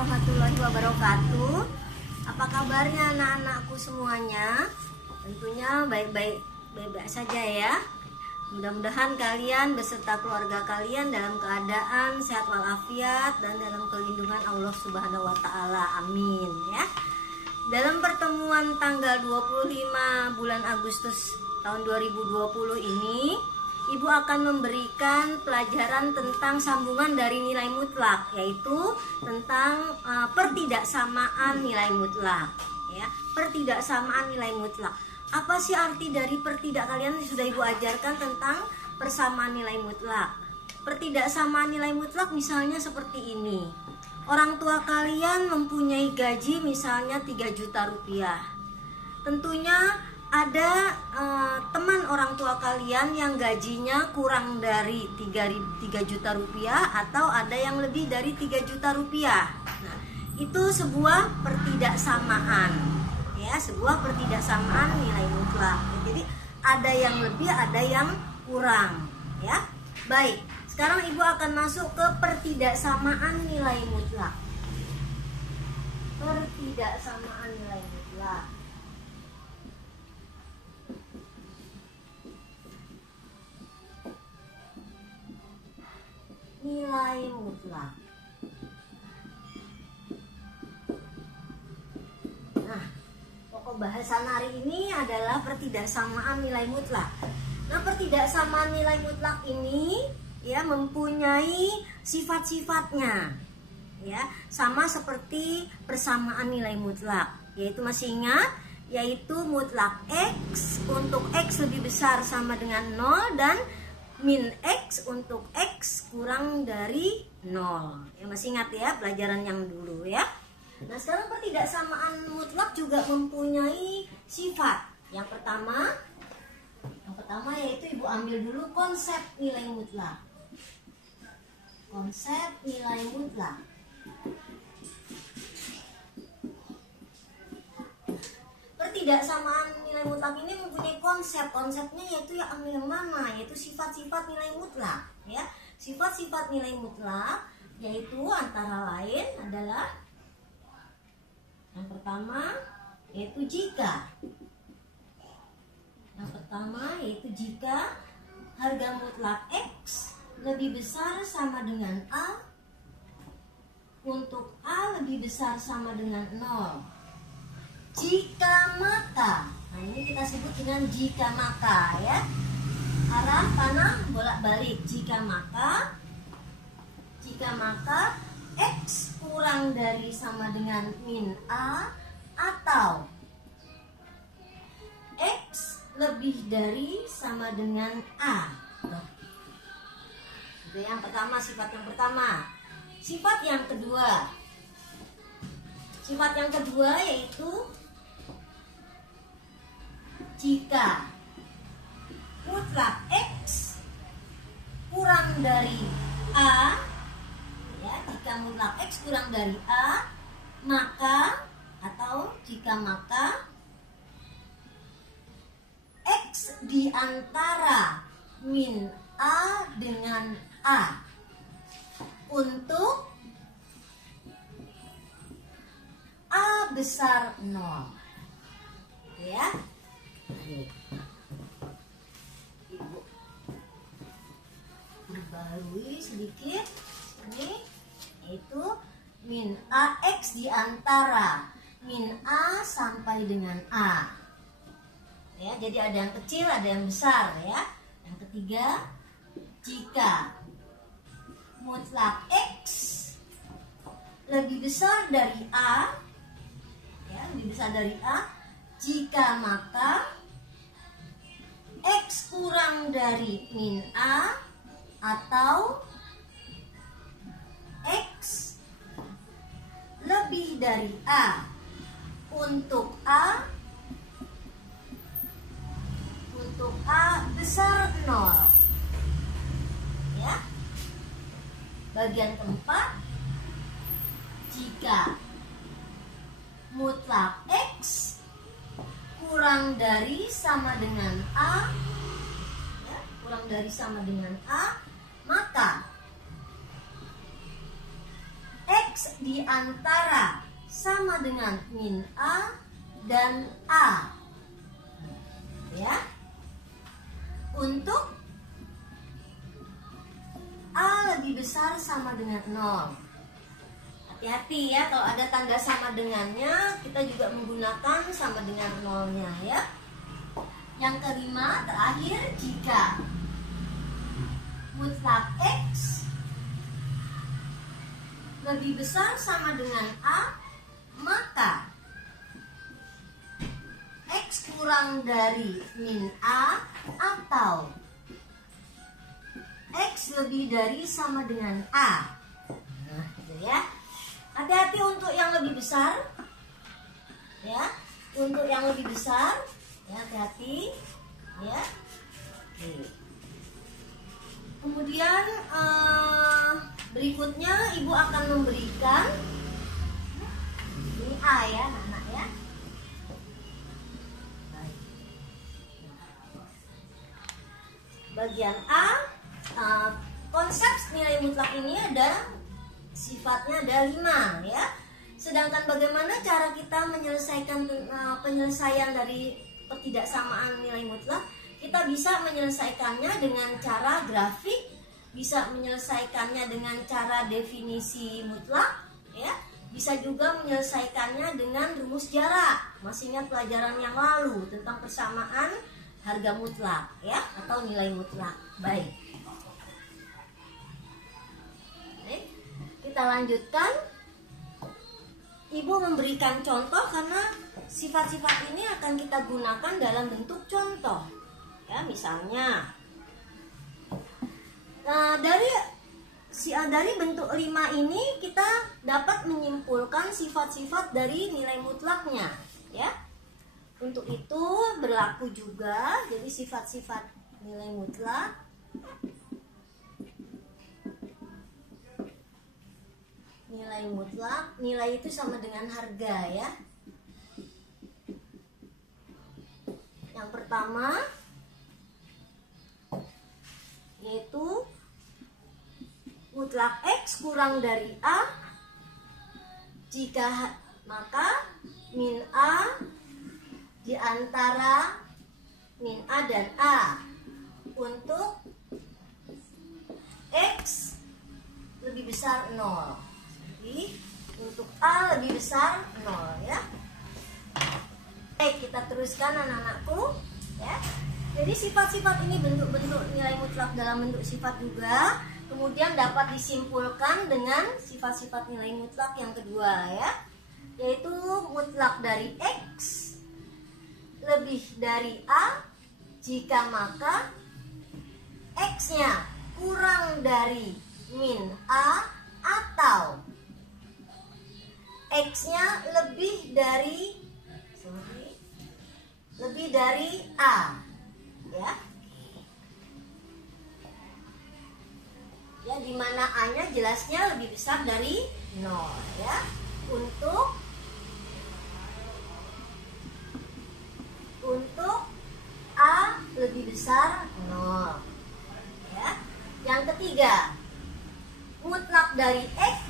warahmatullahi wabarakatuh. Apa kabarnya anak-anakku semuanya? Tentunya baik-baik saja ya. Mudah-mudahan kalian beserta keluarga kalian dalam keadaan sehat walafiat dan dalam kelindungan Allah Subhanahu wa taala. Amin ya. Dalam pertemuan tanggal 25 bulan Agustus tahun 2020 ini, Ibu akan memberikan pelajaran tentang sambungan dari nilai mutlak, yaitu tentang pertidaksamaan nilai mutlak ya. Pertidaksamaan nilai mutlak. Apa sih arti dari kalian sudah Ibu ajarkan tentang persamaan nilai mutlak. Pertidaksamaan nilai mutlak misalnya seperti ini. Orang tua kalian mempunyai gaji misalnya 3 juta rupiah. Tentunya ada teman orang tua kalian yang gajinya kurang dari 3 juta rupiah atau ada yang lebih dari 3 juta rupiah. Nah, itu sebuah pertidaksamaan ya, sebuah pertidaksamaan nilai mutlak. Jadi ada yang lebih, ada yang kurang ya. Baik, sekarang Ibu akan masuk ke pertidaksamaan nilai mutlak. Pertidaksamaan nilai mutlak. Nilai mutlak. Nah, pokok bahasan hari ini adalah pertidaksamaan nilai mutlak. Nah, pertidaksamaan nilai mutlak ini ya mempunyai sifat-sifatnya ya, sama seperti persamaan nilai mutlak. Yaitu masih ingat, yaitu mutlak X untuk X lebih besar sama dengan 0 dan min X untuk X kurang dari 0. Ya, masih ingat ya pelajaran yang dulu ya. Nah, sekarang pertidaksamaan mutlak juga mempunyai sifat. Yang pertama yaitu Ibu ambil dulu konsep nilai mutlak. Konsep nilai mutlak. Pertidaksamaan nilai mutlak ini mempunyai konsepnya yaitu yang mana, yaitu sifat-sifat nilai mutlak ya. Sifat-sifat nilai mutlak yaitu antara lain adalah yang pertama yaitu jika. Yang pertama yaitu jika harga mutlak X lebih besar sama dengan A untuk A lebih besar sama dengan 0. Jika maka, nah ini kita sebut dengan jika maka ya. Arah panah bolak-balik. Jika maka X kurang dari sama dengan min A atau X lebih dari sama dengan A. Itu yang pertama, sifat yang pertama. Sifat yang kedua. Sifat yang kedua yaitu jika mutlak X kurang dari A ya, jika mutlak X kurang dari A, maka atau jika maka X di antara min A dengan A untuk A besar 0 ya. Ibu perbarui sedikit ini, yaitu min AX di antara min A sampai dengan A ya. Jadi ada yang kecil, ada yang besar ya. Yang ketiga, jika mutlak X lebih besar dari A ya, lebih besar dari A, jika maka X kurang dari min A atau X lebih dari A untuk A besar 0 ya. Bagian keempat, jika mutlak X kurang dari sama dengan A ya, kurang dari sama dengan A, maka X X di antara sama dengan min A dan A. Ya. Untuk A lebih besar sama dengan 0. Hati-hati ya, kalau ada tanda sama dengannya, kita juga menggunakan sama dengan 0-nya ya. Yang kelima, terakhir, jika mutlak X lebih besar sama dengan A, maka X kurang dari min A atau X lebih dari sama dengan A. Nah, gitu ya. Hati-hati untuk yang lebih besar. Ya, untuk yang lebih besar, ya hati-hati. Ya. Oke. Kemudian berikutnya ibu akan memberikan ini A ya, anak-anak ya. Bagian A, konsep nilai mutlak ini ada sifatnya ada 5 ya. Sedangkan bagaimana cara kita menyelesaikan penyelesaian dari ketidaksamaan nilai mutlak? Kita bisa menyelesaikannya dengan cara grafik, bisa menyelesaikannya dengan cara definisi mutlak, ya. Bisa juga menyelesaikannya dengan rumus jarak. Masih ingat pelajaran yang lalu tentang persamaan harga mutlak, ya, atau nilai mutlak. Baik. Baik. Kita lanjutkan. Ibu memberikan contoh karena sifat-sifat ini akan kita gunakan dalam bentuk contoh. Ya, misalnya dari bentuk 5 ini kita dapat menyimpulkan sifat-sifat dari nilai mutlaknya, ya. Untuk itu berlaku juga, jadi sifat-sifat nilai mutlak nilai itu sama dengan harga ya. Yang pertama yaitu mutlak X kurang dari A jika maka min A di antara min A dan A untuk X lebih besar 0. Jadi untuk A lebih besar 0 ya. Baik, kita teruskan anak-anakku ya. Jadi sifat-sifat ini bentuk-bentuk nilai mutlak dalam bentuk sifat juga. Kemudian dapat disimpulkan dengan sifat-sifat nilai mutlak yang kedua ya. Yaitu mutlak dari X lebih dari A jika maka X-nya kurang dari min A atau X-nya lebih dari A ya. Ya, di mana A-nya jelasnya lebih besar dari 0 ya. Untuk A lebih besar 0 ya. Yang ketiga, mutlak dari X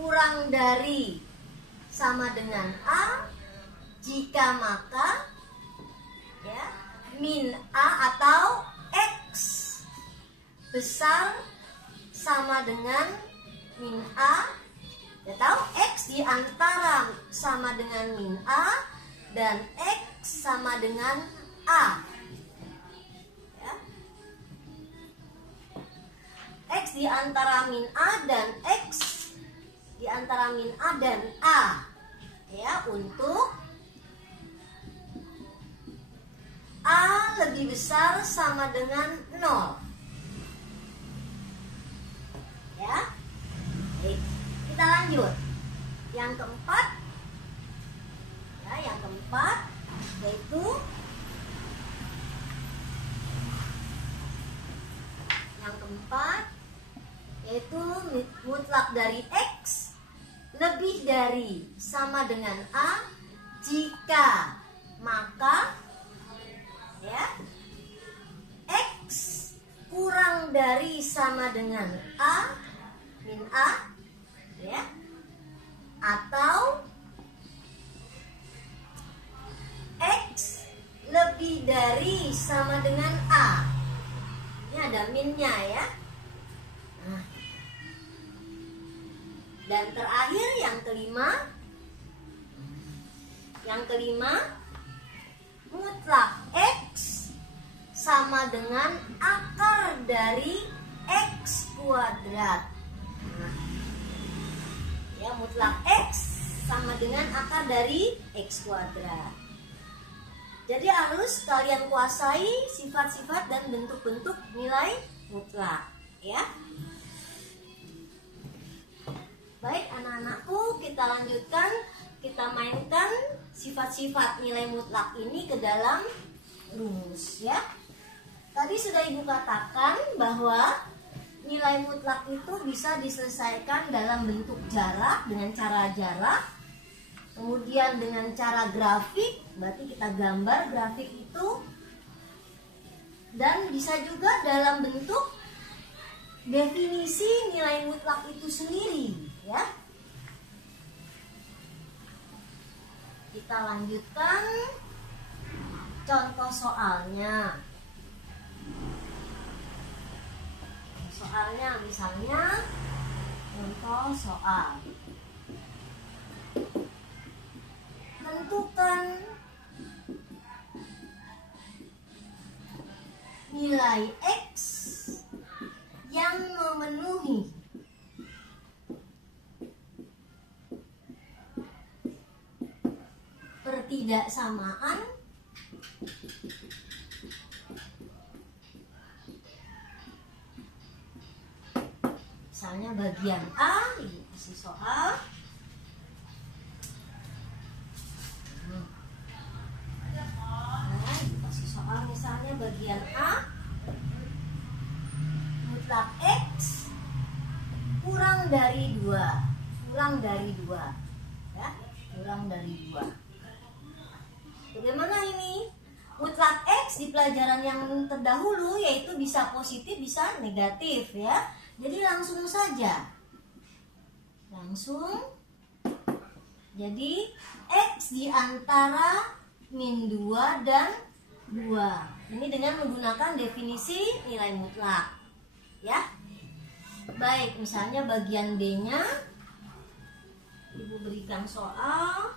kurang dari sama dengan A jika maka ya min A atau X besar sama dengan min A, atau X di antara sama dengan min A dan X sama dengan A ya. X di antara min A dan X di antara min A dan A ya, untuk A lebih besar sama dengan 0 ya. Baik, kita lanjut. Yang keempat ya, yaitu mutlak dari X lebih dari sama dengan A jika maka ya X kurang dari sama dengan A min A ya. sama dengan A. Ini ada minnya ya. Nah. Dan terakhir yang kelima. Yang kelima, mutlak X sama dengan akar dari X kuadrat. Nah, ya, mutlak X sama dengan akar dari X kuadrat. Jadi harus kalian kuasai sifat-sifat dan bentuk-bentuk nilai mutlak, ya. Baik anak-anakku, kita lanjutkan, kita mainkan sifat-sifat nilai mutlak ini ke dalam rumus, ya. Tadi sudah Ibu katakan bahwa nilai mutlak itu bisa diselesaikan dalam bentuk jarak dengan cara jarak, kemudian dengan cara grafik, berarti kita gambar grafik itu, dan bisa juga dalam bentuk definisi nilai mutlak itu sendiri, ya. Kita lanjutkan contoh soalnya. Soalnya misalnya contoh soal. Tentukan nilai X yang memenuhi pertidaksamaan misalnya bagian A, ini kasih soal. Kasih soal misalnya bagian A, mutlak X kurang dari 2, kurang dari 2, ya, kurang dari 2. Bagaimana ini? Mutlak X di pelajaran yang terdahulu yaitu bisa positif, bisa negatif, ya. Jadi langsung saja. Langsung. Jadi X di antara min 2 dan 2. Ini dengan menggunakan definisi nilai mutlak, ya. Baik, misalnya bagian B-nya Ibu berikan soal,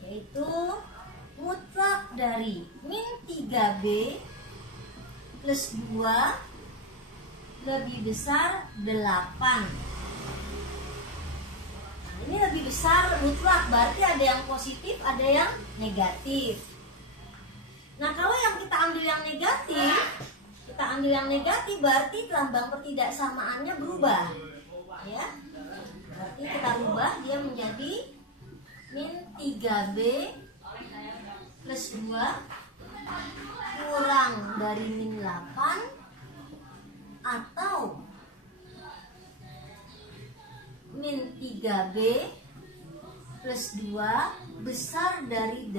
yaitu mutlak dari min 3B plus 2 lebih besar 8. Nah, ini lebih besar mutlak, berarti ada yang positif, ada yang negatif. Nah, kalau yang kita ambil yang negatif, berarti lambang pertidaksamaannya berubah, ya. Berarti kita rubah dia menjadi min 3B plus 2 kurang dari min 8 atau min 3B plus 2 besar dari 8.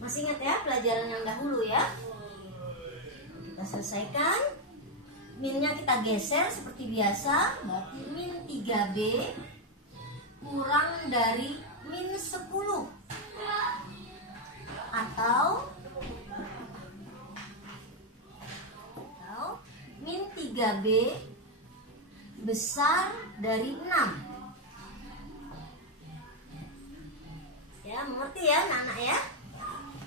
Masih ingat ya pelajaran yang dahulu, ya? Kita selesaikan. Minnya kita geser seperti biasa, berarti min 3B kurang dari min 10 atau min 3B besar dari 6. Ya, mengerti ya anak-anak, ya?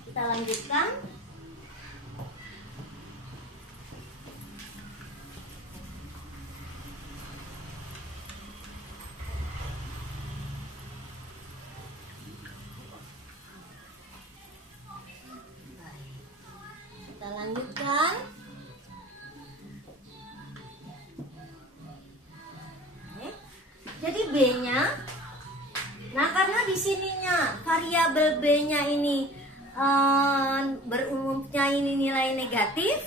Kita lanjutkan. Kita lanjutkan. Jadi B-nya, nah karena di sininya variabel B-nya ini berumumnya ini nilai negatif,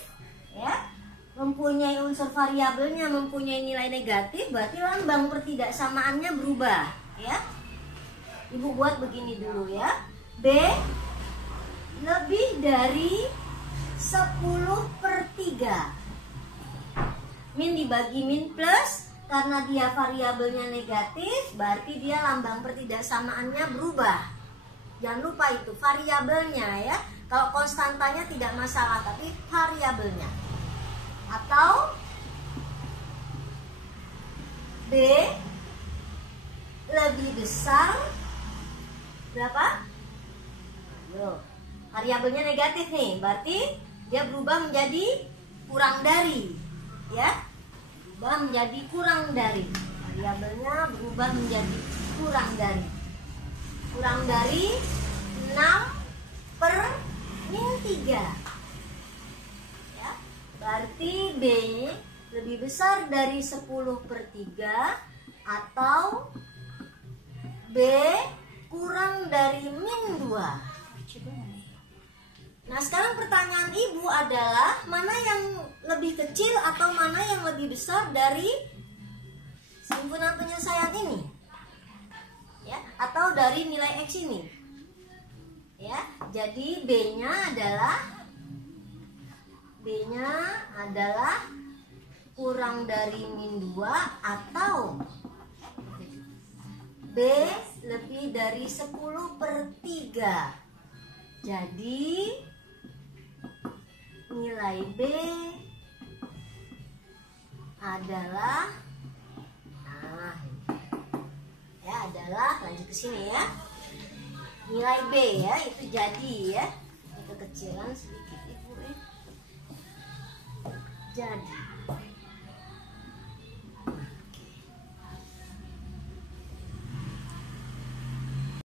ya, mempunyai unsur variabelnya mempunyai nilai negatif, berarti lambang pertidaksamaannya berubah, ya. Ibu buat begini dulu, ya. B lebih dari 10/3. Min dibagi min plus, karena dia variabelnya negatif, berarti dia lambang pertidaksamaannya berubah, Jangan lupa itu variabelnya ya. Kalau konstantanya tidak masalah, tapi variabelnya. Atau B lebih besar berapa? Yo, variabelnya negatif nih, berarti dia berubah menjadi kurang dari, ya, berubah menjadi kurang dari. Variabelnya berubah menjadi kurang dari 6/-3, ya. Berarti B lebih besar dari 10/3 atau B kurang dari -2. Nah, sekarang pertanyaan ibu adalah mana yang lebih kecil atau mana yang lebih besar dari simpulan penyelesaian ini, ya, atau dari nilai X ini, ya. Jadi B-nya adalah kurang dari -2 atau B lebih dari 10/3. Jadi nilai B adalah lanjut ke sini ya. Nilai B ya, itu jadi ya. Ini kekecilan sedikit Ibu. Jadi